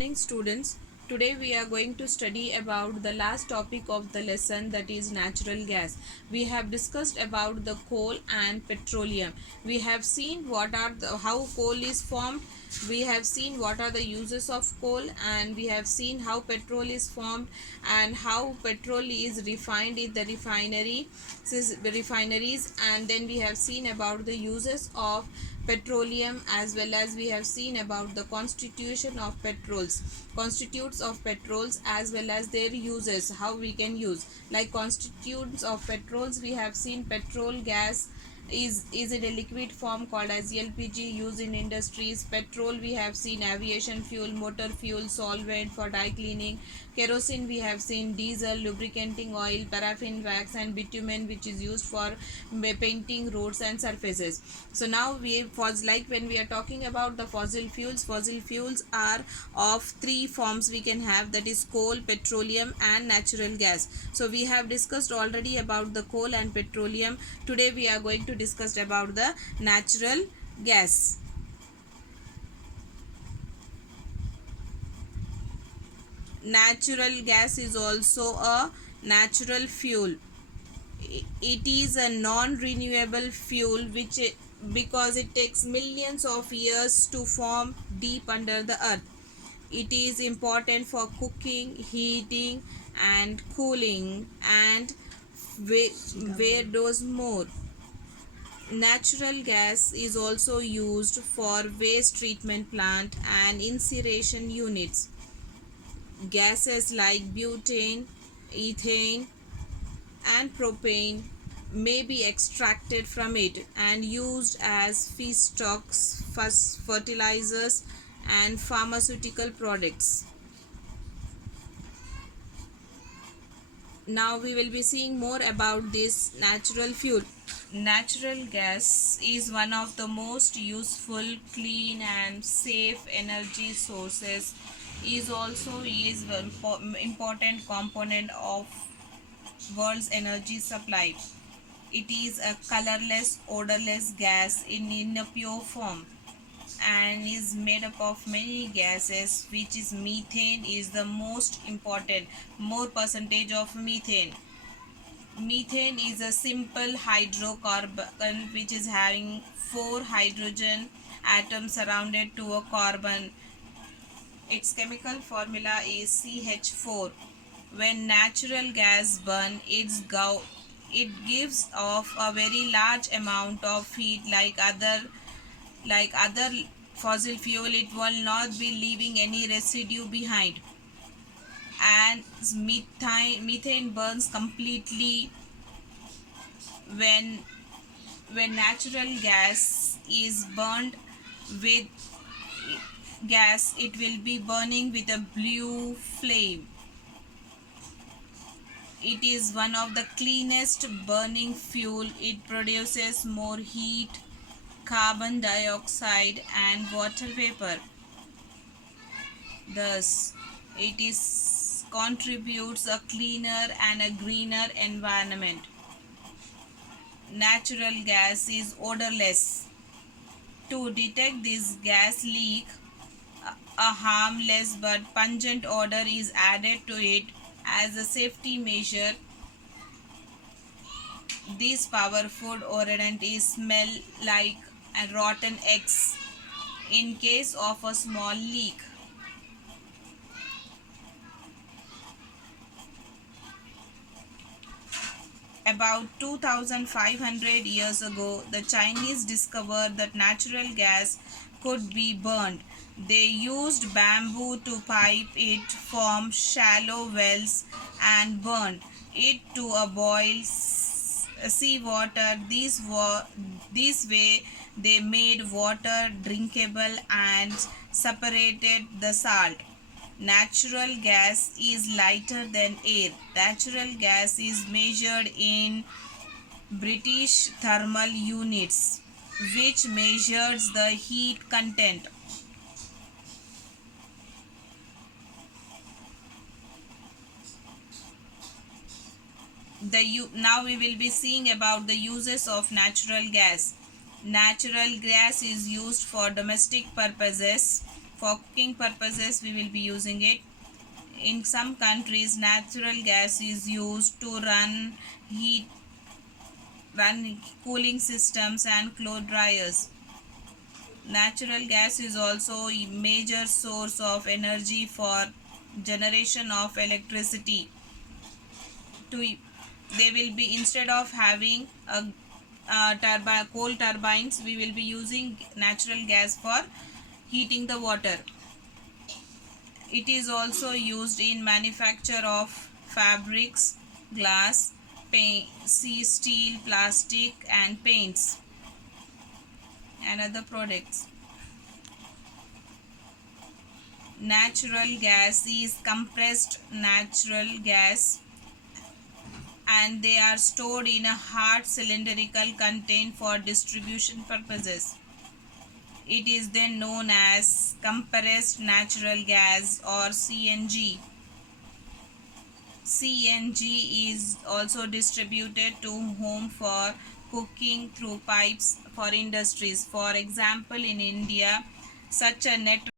Morning students, today we are going to study about the last topic of the lesson, that is natural gas. We have discussed about the coal and petroleum. We have seen how coal is formed. We have seen what are the uses of coal, and we have seen how petrol is formed and how petrol is refined in the refineries, and then we have seen about the uses of petroleum, as well as we have seen about the constitutes of petrols, as well as their uses, how we can use. Like constituents of petrols, we have seen petrol gas is in a liquid form called as LPG, used in industries. Petrol, we have seen aviation fuel, motor fuel, solvent for dye cleaning. Kerosene, we have seen diesel, lubricating oil, paraffin wax, and bitumen, which is used for painting roads and surfaces. So now we was like when we are talking about the fossil fuels are of three forms we can have, that is coal, petroleum, and natural gas. So we have discussed already about the coal and petroleum. Today we are going to discuss about the natural gas. Natural gas is also a natural fuel. It is a non-renewable fuel which because it takes millions of years to form deep under the earth. It is important for cooking, heating, and cooling, and where those more. Natural gas is also used for waste treatment plant and incineration units. Gases like butane, ethane, and propane may be extracted from it and used as feedstocks, fertilizers, and pharmaceutical products. Now we will be seeing more about this natural fuel. Natural gas is one of the most useful, clean, and safe energy sources. Is also is an important component of world's energy supply. It is a colorless, odorless gas in a pure form, and is made up of many gases, which is methane is the most important, more percentage of methane. Methane is a simple hydrocarbon which is having four hydrogen atoms surrounded to a carbon. Its chemical formula is CH4. When natural gas burn, it gives off a very large amount of heat. Like other fossil fuel, it will not be leaving any residue behind. And methane burns completely. When when natural gas is burned with gas, it will be burning with a blue flame. It is one of the cleanest burning fuel. It produces more heat, carbon dioxide, and water vapor. Thus, it is contributes a cleaner and a greener environment. Natural gas is odorless. To detect this gas leak, a harmless but pungent odor is added to it as a safety measure. This powerful odorant is smell like a rotten eggs in case of a small leak. About 2500 years ago, the Chinese discovered that natural gas could be burned. They used bamboo to pipe it from shallow wells and burned it to a boil seawater. This way, they made water drinkable and separated the salt. Natural gas is lighter than air. Natural gas is measured in British thermal units, which measures the heat content. Now we will be seeing about the uses of natural gas. Natural gas is used for domestic purposes For cooking purposes we will be using it. In some countries natural gas is used to run cooling systems and clothes dryers. Natural gas is also a major source of energy for generation of electricity. To They will be, instead of having coal turbines, we will be using natural gas for heating the water. It is also used in manufacture of fabrics, glass, paint, steel, plastic and paints and other products. Natural gas is compressed natural gas and they are stored in a hard cylindrical container for distribution purposes. It is then known as compressed natural gas or CNG. CNG is also distributed to home for cooking through pipes for industries. For example, in India, such a net